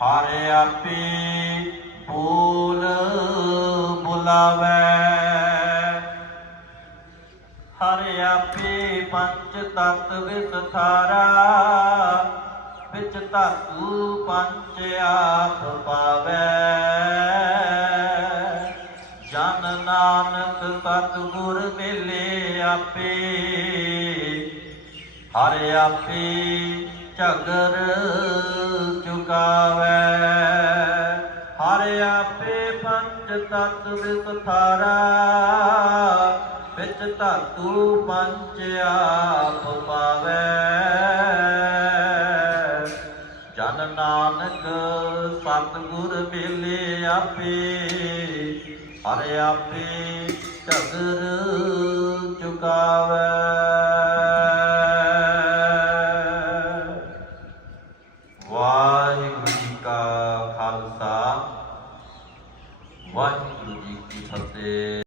ਹਰ ਆਪੇ ਬੋਲ ਬੁਲਾਵੇ। ਹਰ ਆਪੇ ਪੰਚ ਤਤ ਵਿਸਥਾਰਾ ਵਿੱਚ ਧਾਤੂ ਪੰਚ ਆਪ ਪਾਵੇ। ਜਨ ਨਾਨਕ ਸਤਿਗੁਰ ਮਿਲੇ ਆਪੇ, ਹਰ ਆਪੇ ਝਗਰ ਚੁਕਾਵੇ। ਆਪੇ ਪੰਚ ਤਤ ਵਿਸਥਾਰਾ ਵਿੱਚ ਧਾਤੂ ਪੰਚ ਆਪ ਪਾਵੇ। ਜਨ ਨਾਨਕ ਸਤਿਗੁਰ ਮਿਲੇ ਆਪੇ, ਹਰ ਆਪੇ ਝਗਰ ਚੁਕਾਵੇ। ਵਾਹਿਗੁਰੂ ਜੀ ਕੀ ਫਤਿਹ